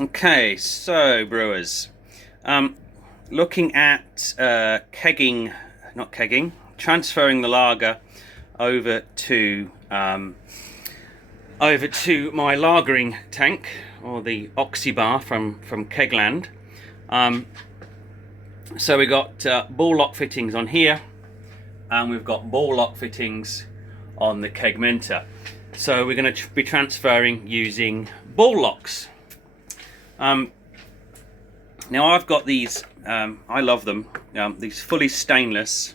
Okay, so brewers, looking at transferring the lager over to my lagering tank, or the Oxybar from Kegland. So we got ball lock fittings on here, and we've got ball lock fittings on the Kegmenta. So we're going to be transferring using ball locks. Now I've got these, I love them, these fully stainless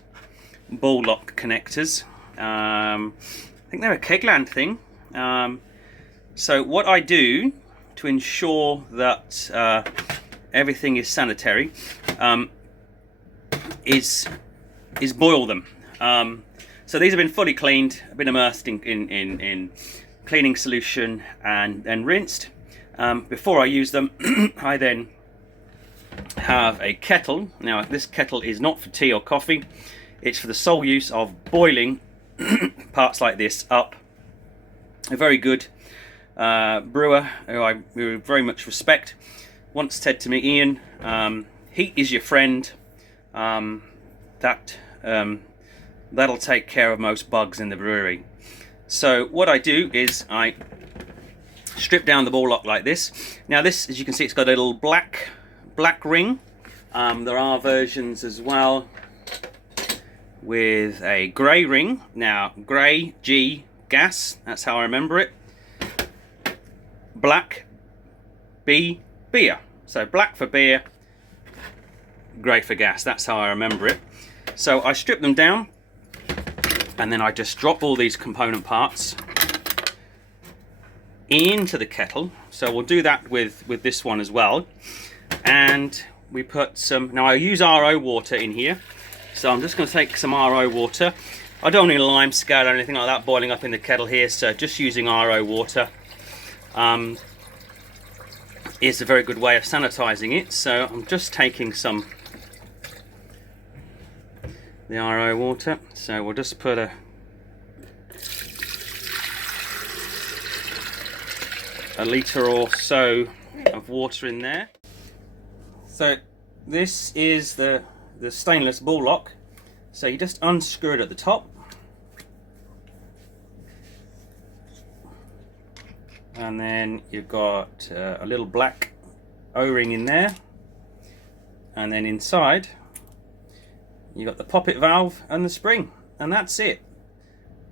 ball lock connectors. I think they're a Kegland thing. So what I do to ensure that everything is sanitary is boil them. So these have been fully cleaned, been immersed in cleaning solution and rinsed. Before I use them, I then have a kettle. Now this kettle is not for tea or coffee, it's for the sole use of boiling parts like this up. A very good brewer who I very much respect once said to me, Ian, heat is your friend. That'll take care of most bugs in the brewery. So what I do is I strip down the ball lock like this. Now this, as you can see, it's got a little black ring. There are versions as well with a grey ring. Now grey, G, gas, that's how I remember it. Black, B, beer. So black for beer, grey for gas, that's how I remember it. So I strip them down, and then I just drop all these component parts into the kettle. So we'll do that with this one as well. And we put some, now I use RO water in here, so I'm just going to take some RO water. I don't need a lime scale or anything like that boiling up in the kettle here, so just using RO water is a very good way of sanitizing it. So I'm just taking some the RO water, so we'll just put a litre or so of water in there. So this is the stainless ball lock, so you just unscrew it at the top, and then you've got a little black O-ring in there, and then inside you've got the poppet valve and the spring, and that's it.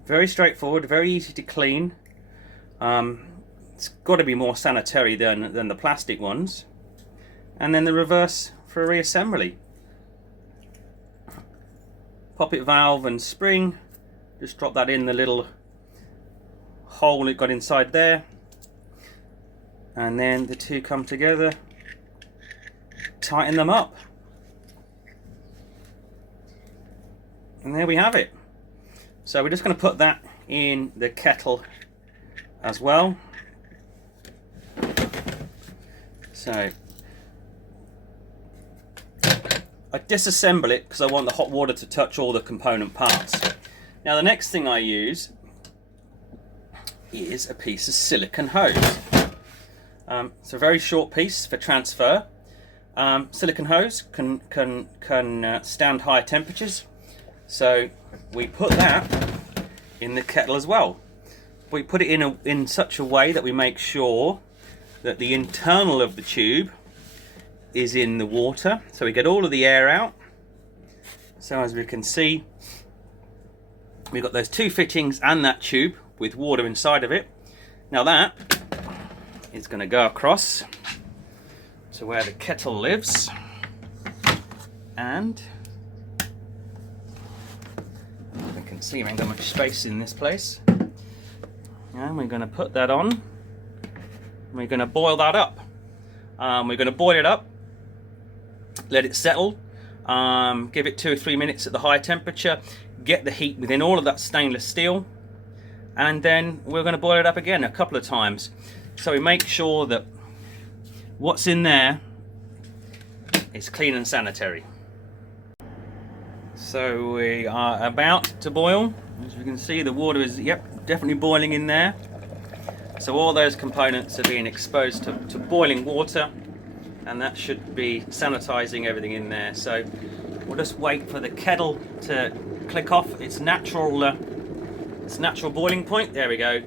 Very straightforward, very easy to clean. It's got to be more sanitary than the plastic ones. And then the reverse for a reassembly. Poppet valve and spring, just drop that in the little hole it got inside there, and then the two come together, tighten them up, and there we have it. So we're just going to put that in the kettle as well. So I disassemble it because I want the hot water to touch all the component parts. Now the next thing I use is a piece of silicone hose. It's a very short piece for transfer. Silicone hose can stand high temperatures, so we put that in the kettle as well. We put it in such a way that we make sure that the internal of the tube is in the water, so we get all of the air out. So as we can see, we've got those two fittings and that tube with water inside of it. Now that is going to go across to where the kettle lives, and you can see we ain't got much space in this place. And we're going to put that on. We're going to boil that up. We're going to boil it up, let it settle, give it 2 or 3 minutes at the high temperature, get the heat within all of that stainless steel, and then we're going to boil it up again a couple of times. So we make sure that what's in there is clean and sanitary. So we are about to boil. As you can see, the water is, definitely boiling in there. So all those components are being exposed to boiling water, and that should be sanitizing everything in there. So we'll just wait for the kettle to click off its natural boiling point. There we go.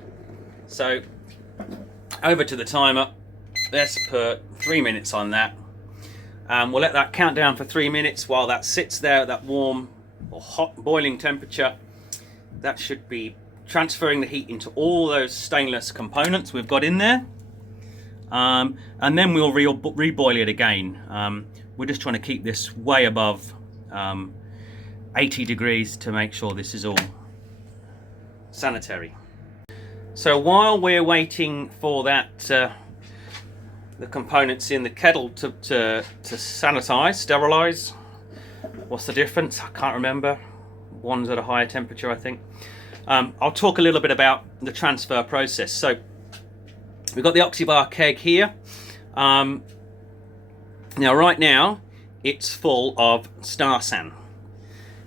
So over to the timer. Let's put 3 minutes on that. We'll let that count down for 3 minutes while that sits there at that warm or hot boiling temperature. That should be transferring the heat into all those stainless components we've got in there. And then we'll reboil it again. We're just trying to keep this way above 80 degrees to make sure this is all sanitary. So while we're waiting for that, the components in the kettle to sanitize, sterilize. What's the difference? I can't remember. One's at a higher temperature, I think. I'll talk a little bit about the transfer process. So we've got the oxybar keg here. Now right now it's full of Star San.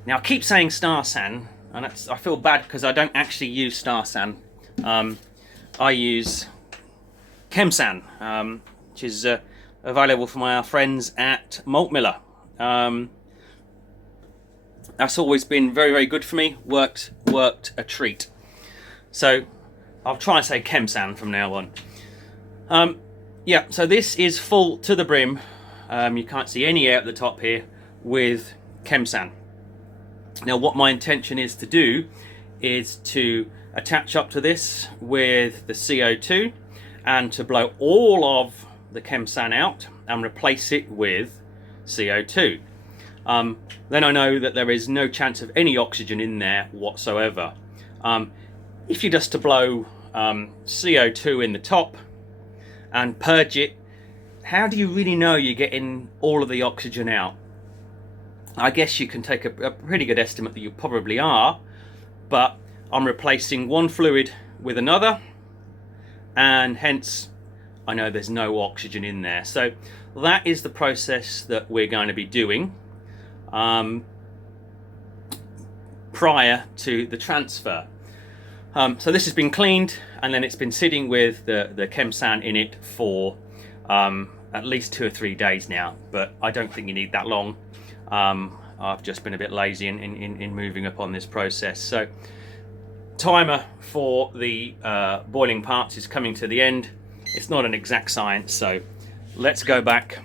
Now I keep saying Star San, and I feel bad because I don't actually use Star San. I use Chemsan, which is available from our friends at Malt Miller. That's always been very, very good for me. Worked a treat. So I'll try and say Chemsan from now on. Yeah, so this is full to the brim. You can't see any air at the top here with Chemsan. Now what my intention is to do is to attach up to this with the CO2 and to blow all of the Chemsan out and replace it with CO2. Then I know that there is no chance of any oxygen in there whatsoever. If you just to blow CO2 in the top and purge it, how do you really know you're getting all of the oxygen out? I guess you can take a pretty good estimate that you probably are, but I'm replacing one fluid with another, and hence I know there's no oxygen in there. So that is the process that we're going to be doing prior to the transfer. So this has been cleaned, and then it's been sitting with the Chemsan in it for at least 2 or 3 days now, but I don't think you need that long. I've just been a bit lazy in moving up on this process. So timer for the boiling parts is coming to the end. It's not an exact science, so let's go back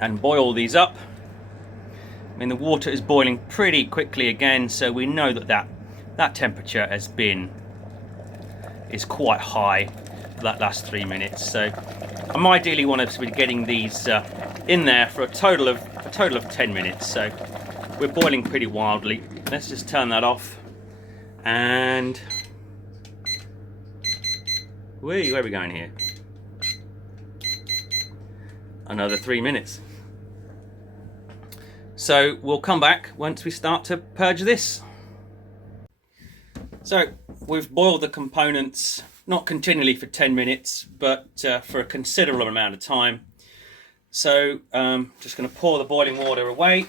and boil these up. I mean, the water is boiling pretty quickly again, so we know that temperature is quite high for that last 3 minutes. So I'm ideally want to be getting these in there for a total of 10 minutes. So we're boiling pretty wildly. Let's just turn that off. And where are we going here? Another 3 minutes. So we'll come back once we start to purge this. So we've boiled the components, not continually for 10 minutes, but for a considerable amount of time. So just going to pour the boiling water away.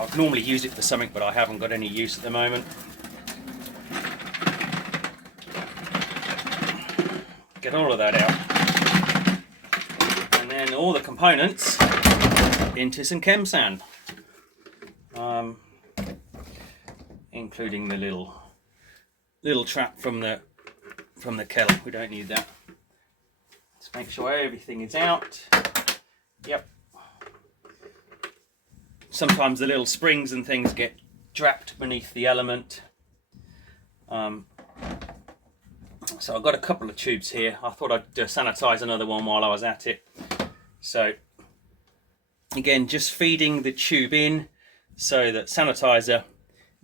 I'd normally use it for something, but I haven't got any use at the moment. Get all of that out. And then all the components into some Chemsan. Including the little trap from the kettle. We don't need that. Let's make sure everything is out. Yep. Sometimes the little springs and things get trapped beneath the element. So I've got a couple of tubes here. I thought I'd sanitize another one while I was at it. So again, just feeding the tube in so that sanitizer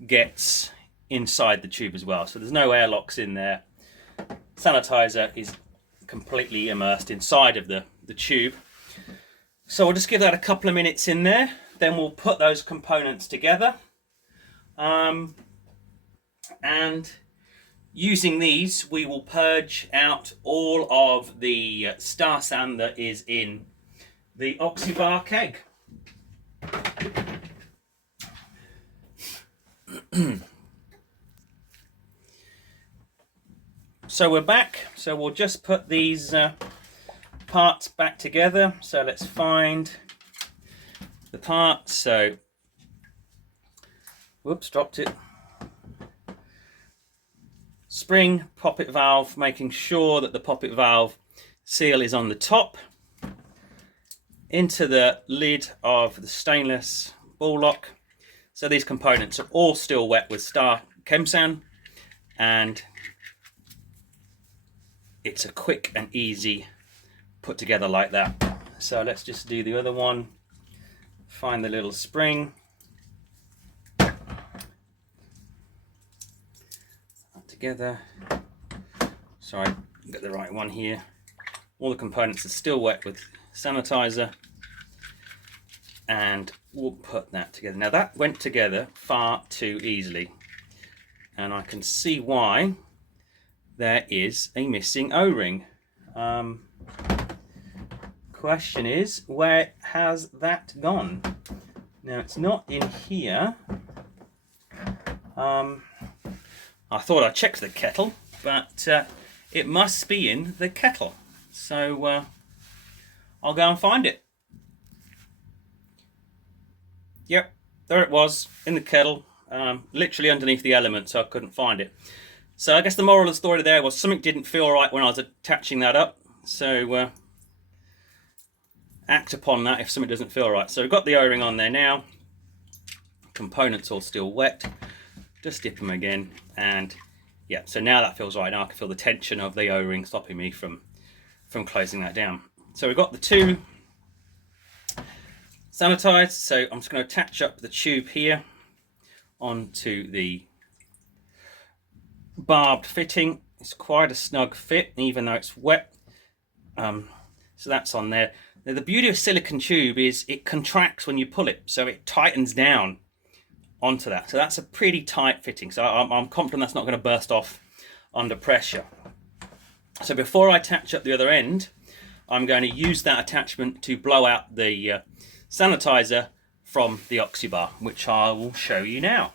gets inside the tube as well. So there's no airlocks in there. Sanitizer is completely immersed inside of the tube. So I'll just give that a couple of minutes in there. Then we'll put those components together. And using these, we will purge out all of the Star San that is in the oxybar keg. So we're back. So we'll just put these parts back together. So let's find the parts. So, whoops, dropped it. Spring poppet valve, making sure that the poppet valve seal is on the top. Into the lid of the stainless ball lock. So these components are all still wet with Star Chemsan, and it's a quick and easy put together like that. So let's just do the other one. Find the little spring. Together. Sorry, get the right one here. All the components are still wet with sanitizer, and we'll put that together. Now that went together far too easily, and I can see why. There is a missing O-ring. Question is, where has that gone? Now it's not in here. I thought I checked the kettle, but it must be in the kettle. So I'll go and find it. Yep, there it was, in the kettle, literally underneath the element, so I couldn't find it. So I guess the moral of the story there was something didn't feel right when I was attaching that up. So act upon that if something doesn't feel right. So we've got the O-ring on there now. Components all still wet. Just dip them again, and yeah, so now that feels right. Now I can feel the tension of the O-ring stopping me from closing that down. So we've got the two sanitized, so I'm just going to attach up the tube here onto the barbed fitting. It's quite a snug fit, even though it's wet. So that's on there. Now, the beauty of silicone tube is it contracts when you pull it, so it tightens down onto that. So that's a pretty tight fitting. So I'm confident that's not going to burst off under pressure. So before I attach up the other end, I'm going to use that attachment to blow out the sanitizer from the oxybar, which I will show you now.